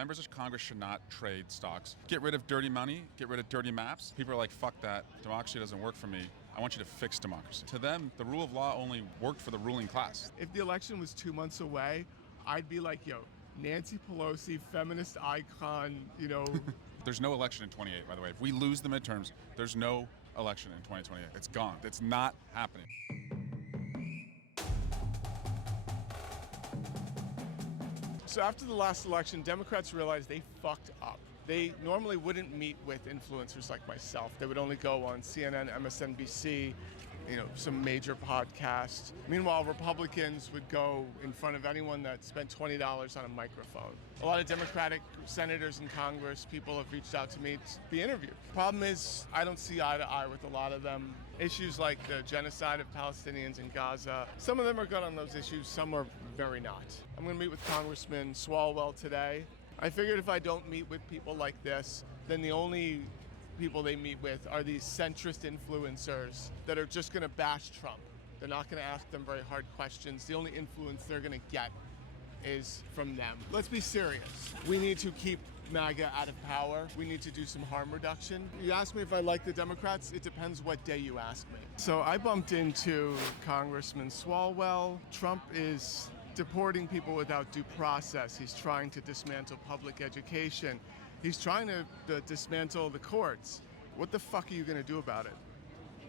Members of Congress should not trade stocks. Get rid of dirty money, get rid of dirty maps. People are like, fuck that, democracy doesn't work for me. I want you to fix democracy. To them, the rule of law only worked for the ruling class. If the election was 2 months away, I'd be like, yo, Nancy Pelosi, feminist icon, There's no election in 28, by the way. If we lose the midterms, there's no election in 2028. It's gone. It's not happening. So after the last election, Democrats realized they fucked up. They normally wouldn't meet with influencers like myself. They would only go on CNN, MSNBC, some major podcasts. Meanwhile, Republicans would go in front of anyone that spent $20 on a microphone. A lot of Democratic senators in Congress, people have reached out to me to be interviewed. Problem is, I don't see eye to eye with a lot of them. Issues like the genocide of Palestinians in Gaza, some of them are good on those issues, some are very not. I'm going to meet with Congressman Swalwell today. I figured if I don't meet with people like this, then the only people they meet with are these centrist influencers that are just going to bash Trump. They're not going to ask them very hard questions. The only influence they're going to get is from them. Let's be serious. We need to keep MAGA out of power. We need to do some harm reduction. You ask me if I like the Democrats, it depends what day you ask me. So I bumped into Congressman Swalwell. Trump is deporting people without due process. He's trying to dismantle public education. He's trying to dismantle the courts. What the fuck are you going to do about it?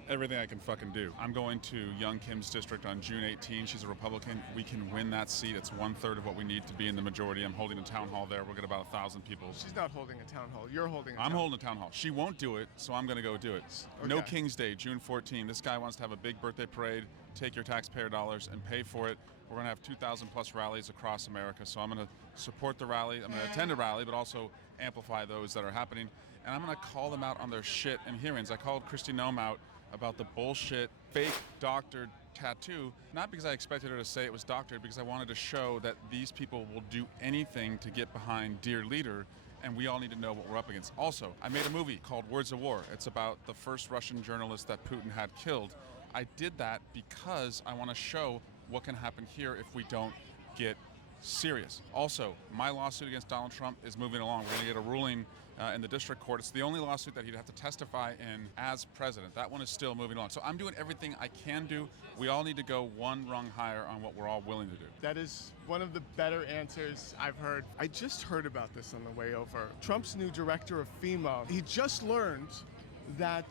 Everything I can fucking do. I'm going to Young Kim's district on June 18. She's a Republican. We can win that seat. It's 1/3 of what we need to be in the majority. I'm holding a town hall there. We'll get about 1,000 people. She's not holding a town hall. You're holding a town hall. I'm holding a town hall. She won't do it, so I'm going to go do it. Okay. No King's Day, June 14. This guy wants to have a big birthday parade, take your taxpayer dollars, and pay for it. We're going to have 2,000 plus rallies across America, so I'm going to support the rally. I'm going to attend a rally, but also amplify those that are happening. And I'm going to call them out on their shit and hearings. I called Kristi Noem out about the bullshit, fake doctored tattoo, not because I expected her to say it was doctored, because I wanted to show that these people will do anything to get behind Dear Leader, and we all need to know what we're up against. Also, I made a movie called Words of War. It's about the first Russian journalist that Putin had killed. I did that because I want to show what can happen here if we don't get serious. Also, my lawsuit against Donald Trump is moving along. We're going to get a ruling in the district court. It's the only lawsuit that he'd have to testify in as president. That one is still moving along. So I'm doing everything I can do. We all need to go one rung higher on what we're all willing to do. That is one of the better answers I've heard. I just heard about this on the way over. Trump's new director of FEMA, he just learned that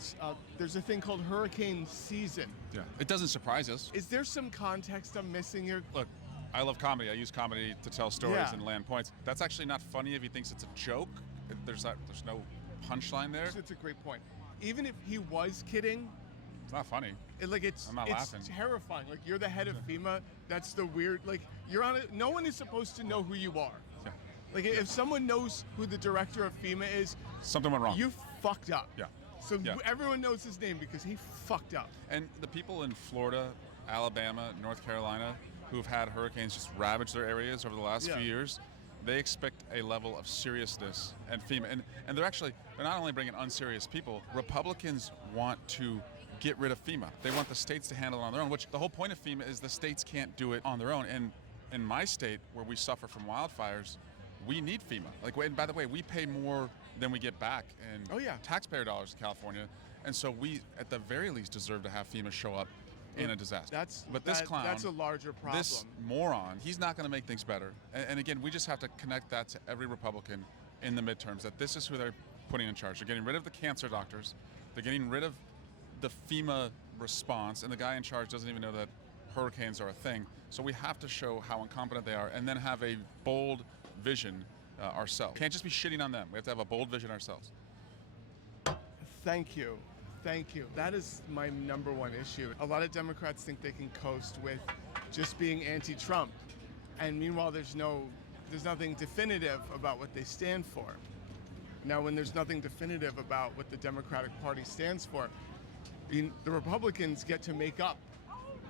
there's a thing called hurricane season. Yeah, it doesn't surprise us. Is there some context I'm missing here? Look, I love comedy. I use comedy to tell stories and land points. That's actually not funny if he thinks it's a joke. There's no punchline there. It's a great point. Even if he was kidding, it's not funny. I'm not laughing. It's terrifying. Like, you're the head of FEMA. That's the weird. Like, you're on it. No one is supposed to know who you are. Yeah. Like, if someone knows who the director of FEMA is, something went wrong. You fucked up. Yeah. So everyone knows his name because he fucked up. And the people in Florida, Alabama, North Carolina, who've had hurricanes just ravage their areas over the last few years, they expect a level of seriousness and FEMA. And they're not only bringing unserious people, Republicans want to get rid of FEMA. They want the states to handle it on their own, which the whole point of FEMA is the states can't do it on their own. And in my state, where we suffer from wildfires, we need FEMA. And by the way, we pay more than we get back in taxpayer dollars in California. And so we, at the very least, deserve to have FEMA show up in a disaster. This clown, that's a larger problem. This moron, he's not going to make things better. And again, we just have to connect that to every Republican in the midterms, that this is who they're putting in charge. They're getting rid of the cancer doctors. They're getting rid of the FEMA response, and the guy in charge doesn't even know that hurricanes are a thing. So we have to show how incompetent they are and then have a bold vision ourselves. Can't just be shitting on them. We have to have a bold vision ourselves. Thank you. That is my number one issue. A lot of Democrats think they can coast with just being anti-Trump. And meanwhile, there's nothing definitive about what they stand for. Now, when there's nothing definitive about what the Democratic Party stands for, the Republicans get to make up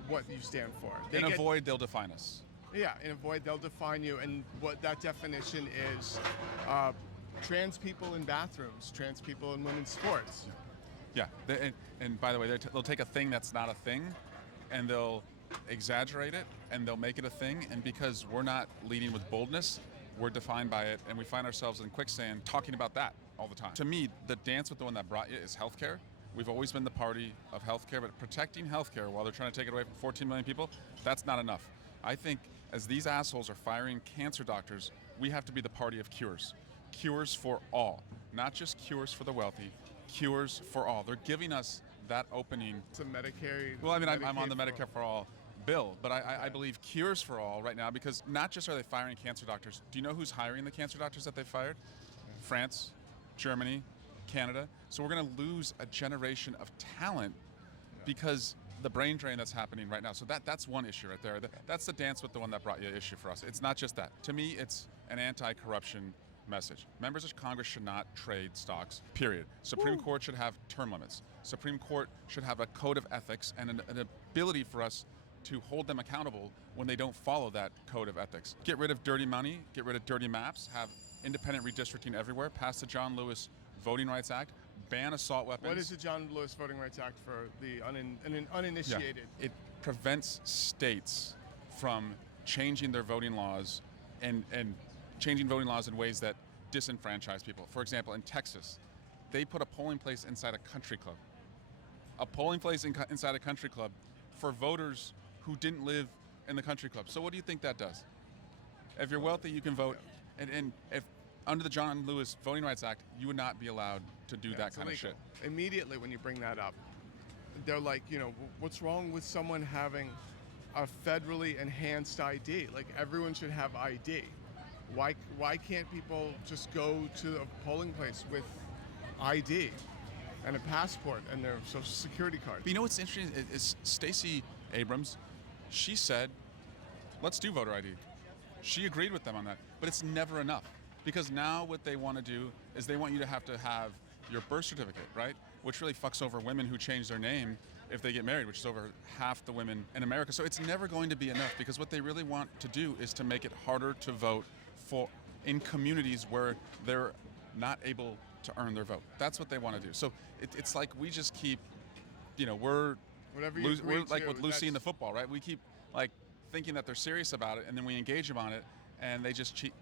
what you stand for. They'll define us. Yeah, in a void, they'll define you. And what that definition is, trans people in bathrooms, trans people in women's sports. Yeah, and by the way, they'll take a thing that's not a thing, and they'll exaggerate it, and they'll make it a thing. And because we're not leading with boldness, we're defined by it, and we find ourselves in quicksand talking about that all the time. To me, the dance with the one that brought you is healthcare. We've always been the party of healthcare, but protecting healthcare while they're trying to take it away from 14 million people, that's not enough. I think as these assholes are firing cancer doctors, we have to be the party of cures. Cures for all, not just cures for the wealthy, cures for all. They're giving us that opening. It's a Medicare. Well, I mean, I'm on the Medicare for all bill, but I believe cures for all right now, because not just are they firing cancer doctors. Do you know who's hiring the cancer doctors that they fired? France, Germany, Canada. So we're going to lose a generation of talent because the brain drain that's happening right now. So that's one issue right there. That's the dance with the one that brought you issue for us. It's not just that. To me, it's an anti-corruption message. Members of Congress should not trade stocks, period. Supreme Court should have term limits. Supreme Court should have a code of ethics and an ability for us to hold them accountable when they don't follow that code of ethics. Get rid of dirty money, get rid of dirty maps, have independent redistricting everywhere, pass the John Lewis Voting Rights Act, ban assault weapons. What is the John Lewis Voting Rights Act for the uninitiated? Yeah. It prevents states from changing their voting laws and changing voting laws in ways that disenfranchise people. For example, in Texas, they put a polling place inside a country club. A polling place inside a country club for voters who didn't live in the country club. So what do you think that does? If you're wealthy, you can vote. And if under the John Lewis Voting Rights Act, you would not be allowed to do that kind of shit. Immediately when you bring that up, they're like, what's wrong with someone having a federally enhanced ID? Like, everyone should have ID. Why can't people just go to a polling place with ID and a passport and their social security card? But you know what's interesting is Stacey Abrams, she said, let's do voter ID. She agreed with them on that, but it's never enough. Because now what they want to do is they want you to have your birth certificate, right? Which really fucks over women who change their name if they get married, which is over half the women in America. So it's never going to be enough, because what they really want to do is to make it harder to vote in communities where they're not able to earn their vote. That's what they want to do. So it's like we just keep, we're like with Lucy in the football, right? We keep like thinking that they're serious about it, and then we engage them on it, and they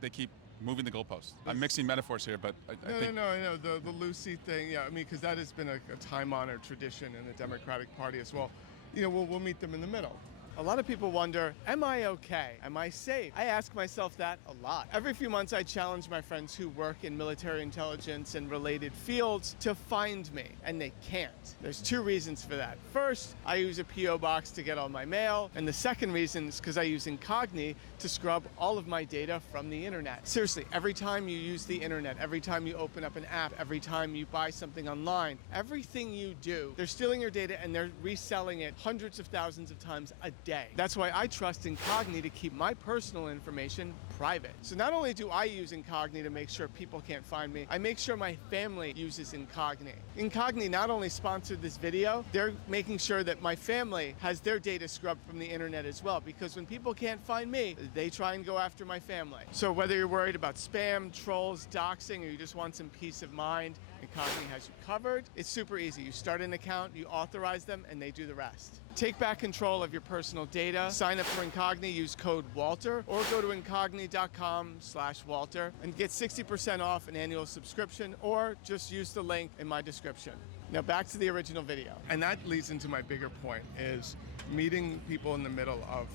keep moving the goalposts. I'm mixing metaphors here, but I think... No, the Lucy thing, yeah, I mean, because that has been a time-honored tradition in the Democratic Party as well. We'll meet them in the middle. A lot of people wonder, am I okay? Am I safe? I ask myself that a lot. Every few months I challenge my friends who work in military intelligence and related fields to find me, and they can't. There's two reasons for that. First, I use a P.O. box to get all my mail, and the second reason is because I use Incogni to scrub all of my data from the internet. Seriously, every time you use the internet, every time you open up an app, every time you buy something online, everything you do, they're stealing your data and they're reselling it hundreds of thousands of times a day. That's why I trust Incogni to keep my personal information private. So not only do I use Incogni to make sure people can't find me, I make sure my family uses Incogni. Incogni not only sponsored this video, they're making sure that my family has their data scrubbed from the internet as well, because when people can't find me, they try and go after my family. So whether you're worried about spam, trolls, doxing, or you just want some peace of mind, Incogni has you covered. It's super easy. You start an account, you authorize them, and they do the rest. Take back control of your personal data. Sign up for Incogni, use code WALTER, or go to incogni.com/Walter and get 60% off an annual subscription, or just use the link in my description. Now back to the original video. And that leads into my bigger point, is meeting people in the middle of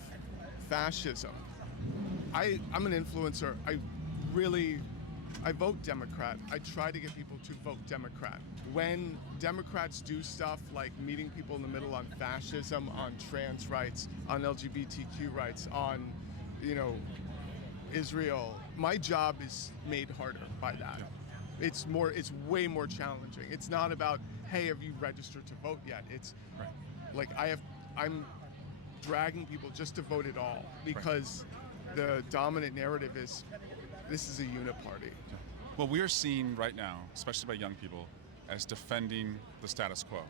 fascism. I'm an influencer. I vote Democrat. I try to get people to vote Democrat. When Democrats do stuff like meeting people in the middle on fascism, on trans rights, on LGBTQ rights, on, Israel, my job is made harder by that. It's way more challenging. It's not about, hey, have you registered to vote yet? It's like I'm dragging people just to vote at all, because the dominant narrative is this is a uniparty. Well, we are seen right now, especially by young people, as defending the status quo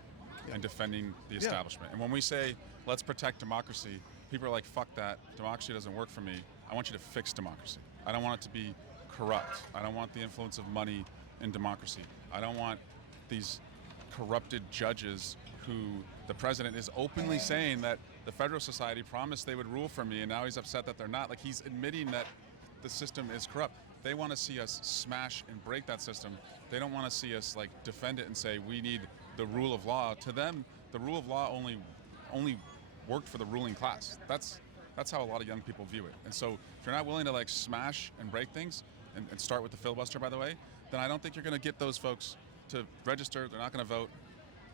and defending the establishment. And when we say, let's protect democracy, people are like, fuck that. Democracy doesn't work for me. I want you to fix democracy. I don't want it to be corrupt. I don't want the influence of money in democracy. I don't want these corrupted judges who the president is openly saying that the Federal Society promised they would rule for me, and now he's upset that they're not. Like, he's admitting that the system is corrupt. They want to see us smash and break that system. They don't want to see us like defend it and say we need the rule of law. To them, the rule of law only worked for the ruling class. That's how a lot of young people view it. And so if you're not willing to like smash and break things and start with the filibuster, by the way, then I don't think you're going to get those folks to register. They're not going to vote,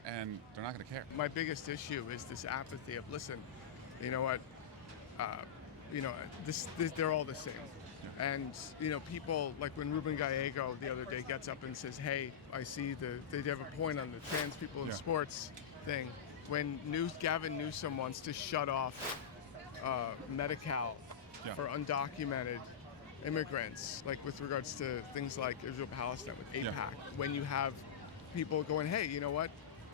and they're not going to care. My biggest issue is this apathy of, listen, you know what, this they're all the same. Yeah. And, people, like when Ruben Gallego the other day gets up and says, hey, I see they have a point on the trans people in sports thing. When Gavin Newsom wants to shut off Medi-Cal for undocumented immigrants, like with regards to things like Israel-Palestine with AIPAC, when you have people going, hey, you know what,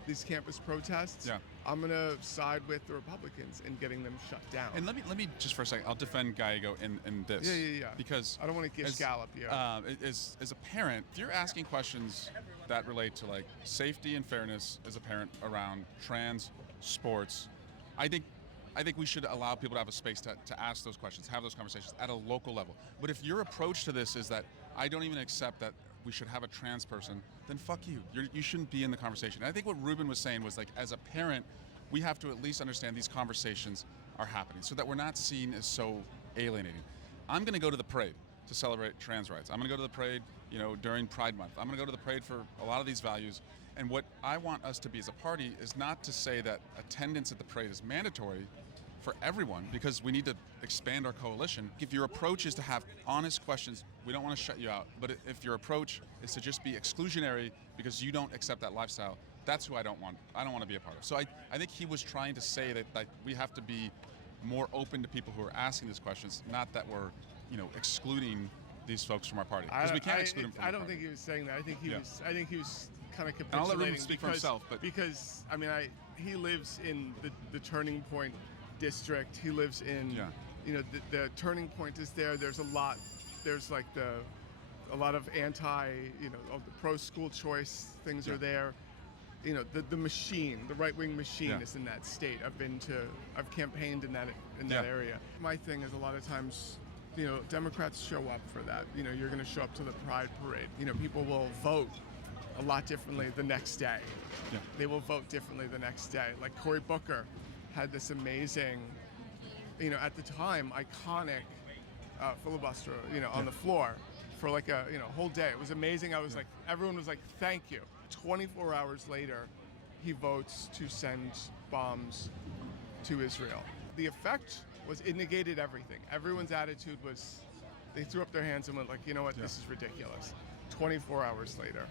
these campus protests, I'm going to side with the Republicans in getting them shut down. And let me just for a second, I'll defend Gallego in this. Yeah. Because I don't want to get scallop here. As a parent, if you're asking questions that relate to like safety and fairness as a parent around trans sports, I think we should allow people to have a space to ask those questions, have those conversations at a local level. But if your approach to this is that I don't even accept that we should have a trans person, then fuck you. You shouldn't be in the conversation. And I think what Ruben was saying was like, as a parent, we have to at least understand these conversations are happening so that we're not seen as so alienating. I'm going to go to the parade to celebrate trans rights. I'm going to go to the parade, during Pride Month. I'm going to go to the parade for a lot of these values. And what I want us to be as a party is not to say that attendance at the parade is mandatory for everyone, because we need to expand our coalition. If your approach is to have honest questions, we don't want to shut you out. But if your approach is to just be exclusionary because you don't accept that lifestyle, that's who I don't want to be a part of. So I think he was trying to say that we have to be more open to people who are asking these questions, not that we're, excluding these folks from our party, because we can't exclude them from I the don't party. think he was saying that. I think he was kind of capitulating. And I'll let Ruben speak for himself, but because he lives in the Turning Point district. He lives in, the Turning Point is there. There's a lot of anti, the pro school choice things are there. The machine, the right-wing machine is in that state. I've campaigned in that area. My thing is a lot of times, Democrats show up for that. You're going to show up to the Pride Parade. People will vote a lot differently the next day. Yeah. They will vote differently the next day. Like Cory Booker had this amazing, at the time, iconic filibuster, on the floor for like a whole day. It was amazing. I was like, everyone was like, thank you. 24 hours later, he votes to send bombs to Israel. The effect was it negated everything. Everyone's attitude was, they threw up their hands and went like, you know what, this is ridiculous. 24 hours later.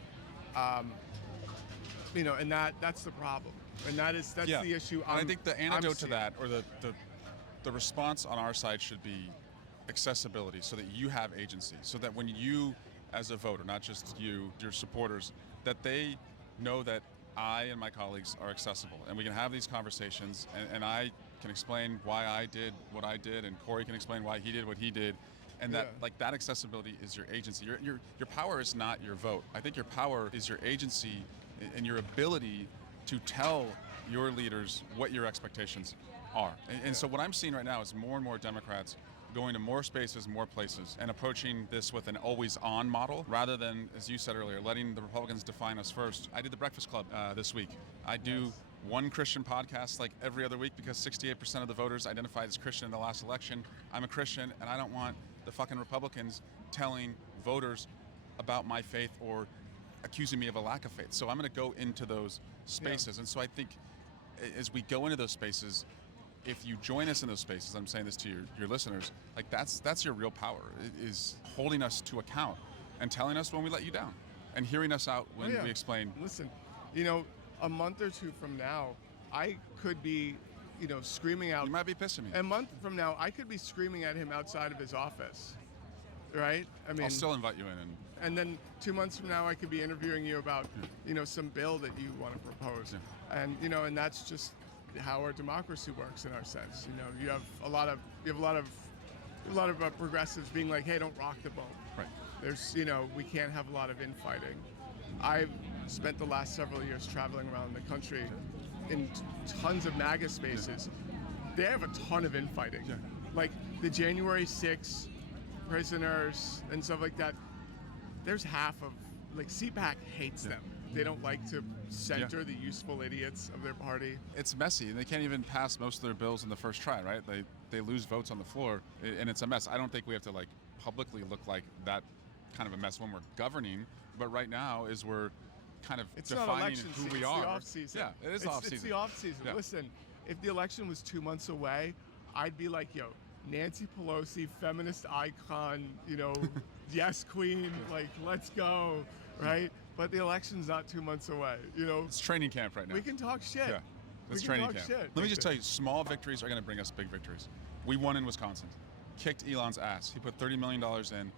And that's the problem. And that's the issue. And I think the antidote to that, or the response on our side, should be accessibility, so that you have agency, so that when you, as a voter, not just you, your supporters, that they know that I and my colleagues are accessible, and we can have these conversations, and I can explain why I did what I did, and Cory can explain why he did what he did, and that that accessibility is your agency. Your power is not your vote. I think your power is your agency and your ability to tell your leaders what your expectations are. And so what I'm seeing right now is more and more Democrats going to more spaces, more places, and approaching this with an always-on model, rather than, as you said earlier, letting the Republicans define us first. I did the Breakfast Club this week. I do one Christian podcast like every other week, because 68% of the voters identified as Christian in the last election. I'm a Christian, and I don't want the fucking Republicans telling voters about my faith or accusing me of a lack of faith. So I'm going to go into those spaces. And so I think as we go into those spaces, if you join us in those spaces, I'm saying this to your listeners, like that's your real power, is holding us to account and telling us when we let you down and hearing us out when we explain. Listen, a month or two from now, I could be, screaming out. You might be pissing me. A month from now, I could be screaming at him outside of his office, right? I'll still invite you in. And then 2 months from now, I could be interviewing you about, some bill that you want to propose. Yeah. And, and that's just how our democracy works in our sense. You have a lot of progressives being like, hey, don't rock the boat. Right. There's, we can't have a lot of infighting. I've spent the last several years traveling around the country in tons of MAGA spaces. They have a ton of infighting. Yeah. Like the January 6th prisoners and stuff like that. There's half of, like, CPAC hates them. They don't like to center the useful idiots of their party. It's messy, and they can't even pass most of their bills in the first try, right? They lose votes on the floor, and it's a mess. I don't think we have to, like, publicly look like that kind of a mess when we're governing, but right now is we're kind of defining who we are. It's the off-season. Yeah, it is off-season. It's the off-season. Yeah. Listen, if the election was 2 months away, I'd be like, yo, Nancy Pelosi, feminist icon, you know, yes, queen, like, let's go, right? But the election's not 2 months away, you know. It's training camp right now. We can talk shit. Yeah, it's training camp. Let me just tell you, small victories are going to bring us big victories. We won in Wisconsin, kicked Elon's ass. He put $30 million in.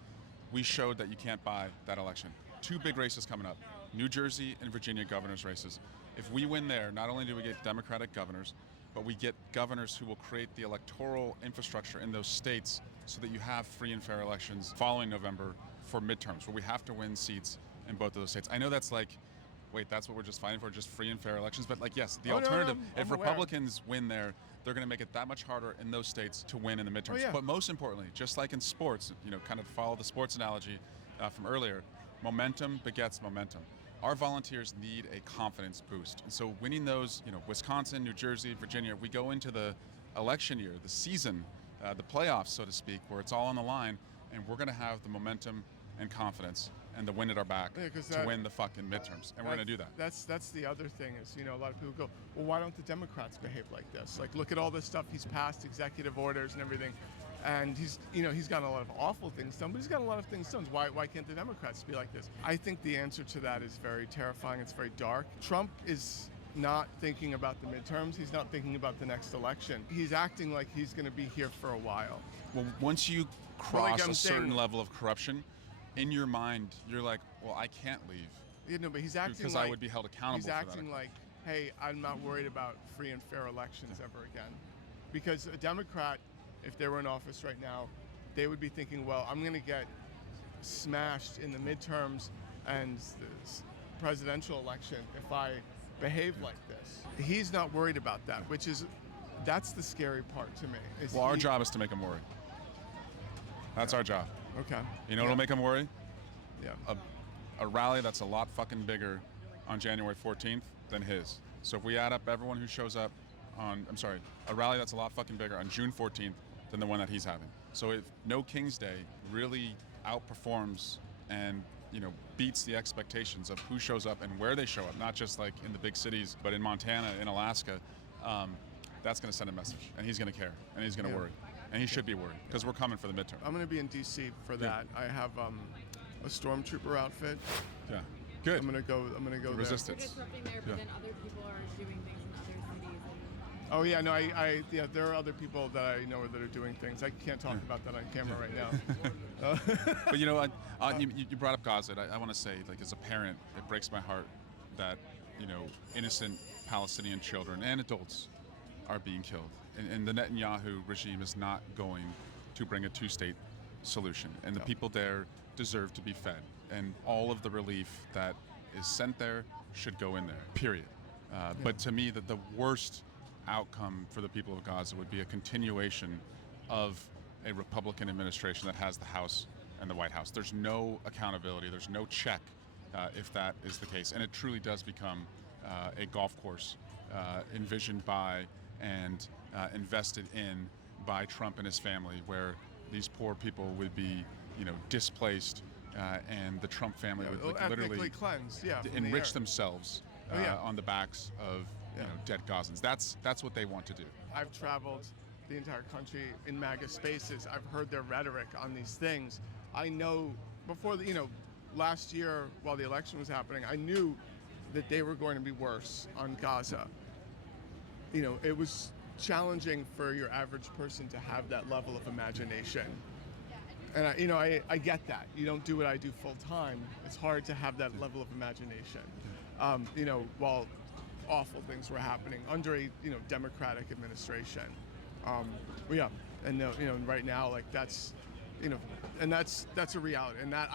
We showed that you can't buy that election. 2 big races coming up, New Jersey and Virginia governor's races. If we win there, not only do we get Democratic governors, but we get governors who will create the electoral infrastructure in those states so that you have free and fair elections following November for midterms, where we have to win seats in both of those states. I know that's like, wait, that's what we're just fighting for, just free and fair elections? But, like, yes, the alternative, if Republicans win there, they're going to make it that much harder in those states to win in the midterms. But most importantly, just like in sports, you know, kind of follow the sports analogy from earlier, momentum begets momentum. Our volunteers need a confidence boost. And so winning those, you know, Wisconsin, New Jersey, Virginia, we go into the election year, the season, the playoffs, so to speak, where it's all on the line, and we're going to have the momentum and confidence and the wind at our back to win the fucking midterms. And we're going to do that. That's the other thing is, you know, a lot of people go, well, why don't the Democrats behave like this? Like, look at all this stuff he's passed, executive orders and everything. And he's gotten a lot of awful things done, but he's got a lot of things done. Why can't the Democrats be like this? I think the answer to that is very terrifying. It's very dark. Trump is not thinking about the midterms. He's not thinking about the next election. He's acting like he's going to be here for a while. Well, once you cross a certain level of corruption, in your mind, you're like, well, I can't leave. You know, but he's acting because I would be held accountable for that. He's acting like, hey, I'm not worried about free and fair elections ever again. Because a Democrat, if they were in office right now, they would be thinking, well, I'm going to get smashed in the midterms and the presidential election if I behave like this. He's not worried about that, that's the scary part to me. Well, our job is to make him worry. That's our job. Okay. You know what'll make him worry? Yeah. A rally that's a lot fucking bigger on January 14th than his. So if we add up everyone who shows up a rally that's a lot fucking bigger on June 14th than the one that he's having. So if No King's Day really outperforms and, you know, beats the expectations of who shows up and where they show up, not just like in the big cities, but in Montana, in Alaska, that's going to send a message, and he's going to care, and he's going to worry, and he should be worried because we're coming for the midterm. I'm going to be in D.C. for that. I have a stormtrooper outfit. Yeah, good. I'm going to go there. Resistance. You're disrupting there, but then other people are doing things in other cities. Oh yeah, no, there are other people that I know that are doing things. I can't talk about that on camera right now. But you know, you brought up Gaza. I want to say, like, as a parent, it breaks my heart that, you know, innocent Palestinian children and adults are being killed. And the Netanyahu regime is not going to bring a two-state solution. And the people there deserve to be fed. And all of the relief that is sent there should go in there, period. But to me, the worst outcome for the people of Gaza would be a continuation of a Republican administration that has the House and the White House. There's no accountability. There's no check if that is the case. And it truly does become a golf course envisioned by and invested in by Trump and his family, where these poor people would be, you know, displaced, and the Trump family would literally cleansed, enrich themselves on the backs of dead Gazans. That's what they want to do. I've traveled the entire country in MAGA spaces. I've heard their rhetoric on these things. I know before last year while the election was happening, I knew that they were going to be worse on Gaza. You know, it was challenging for your average person to have that level of imagination. And I get that. You don't do what I do full time. It's hard to have that level of imagination. While awful things were happening under a Democratic administration. Right now, like, that's that's a reality. And that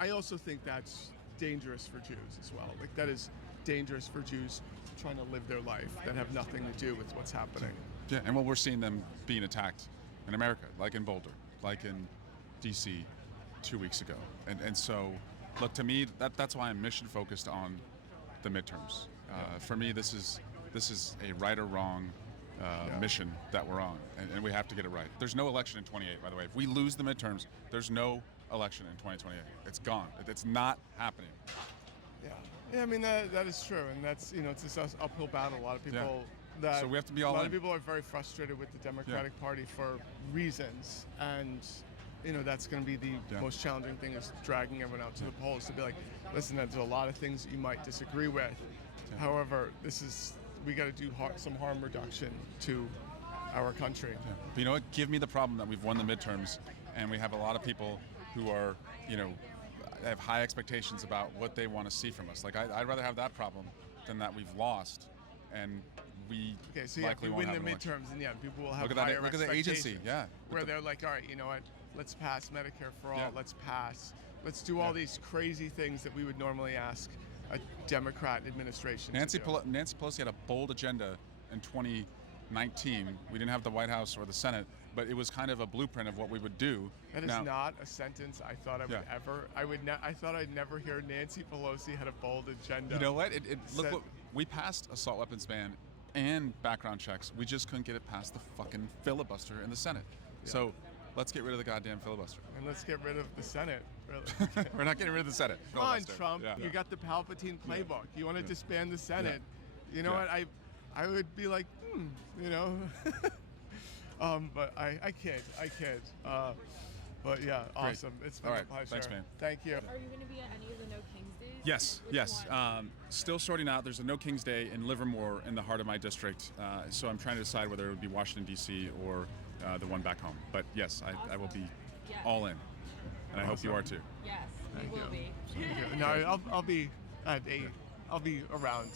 I also think that's dangerous for Jews as well. Like, that is dangerous for Jews trying to live their life that have nothing to do with what's happening. Yeah, and we're seeing them being attacked in America, like in Boulder, like in D.C. 2 weeks ago. And so, look, to me, that's why I'm mission focused on the midterms. For me, this is a right or wrong mission that we're on, and we have to get it right. There's no election in 28, by the way. If we lose the midterms, there's no election in 2028. It's gone. It's not happening. Yeah, I mean that is true, and that's it's this uphill battle. A lot of people So we have to be all a lot in. of people are very frustrated with the Democratic Party for reasons, and that's going to be the most challenging thing is dragging everyone out to the polls to be like, listen, there's a lot of things that you might disagree with. However, we got to do some harm reduction to our country. But you know what? Give me the problem that we've won the midterms, and we have a lot of people who are, have high expectations about what they want to see from us. Like I'd rather have that problem than that we've lost, and we likely won't win have the an election. midterms, and people will have Look at that! higher Look at the agency, expectations, where they're like, all right, you know what? Let's pass Medicare for all. Let's do all these crazy things that we would normally ask a Democrat administration Nancy to do. Nancy Pelosi had a bold agenda in 2019. We didn't have the White House or the Senate, but it was kind of a blueprint of what we would do. That is not a sentence I thought I would ever. I thought I'd never hear Nancy Pelosi had a bold agenda. You know what? Look, we passed assault weapons ban and background checks. We just couldn't get it past the fucking filibuster in the Senate. So let's get rid of the goddamn filibuster. And let's get rid of the Senate. Really. We're not getting rid of the Senate. Come on, Filibuster. Trump. You got the Palpatine playbook. You want to disband the Senate. You know what? I would be like, but I kid. But yeah, awesome. Great. It's been a pleasure. Thanks, man. Thank you. Are you going to be at any of the No Kings Days? Yes, Which yes. one? Still sorting out. There's a No Kings Day in Livermore in the heart of my district. So I'm trying to decide whether it would be Washington, D.C. or the one back home. But yes, I will be all in. And I hope you are too. Yes, we will be. No, I'll be at 8. I'll be around.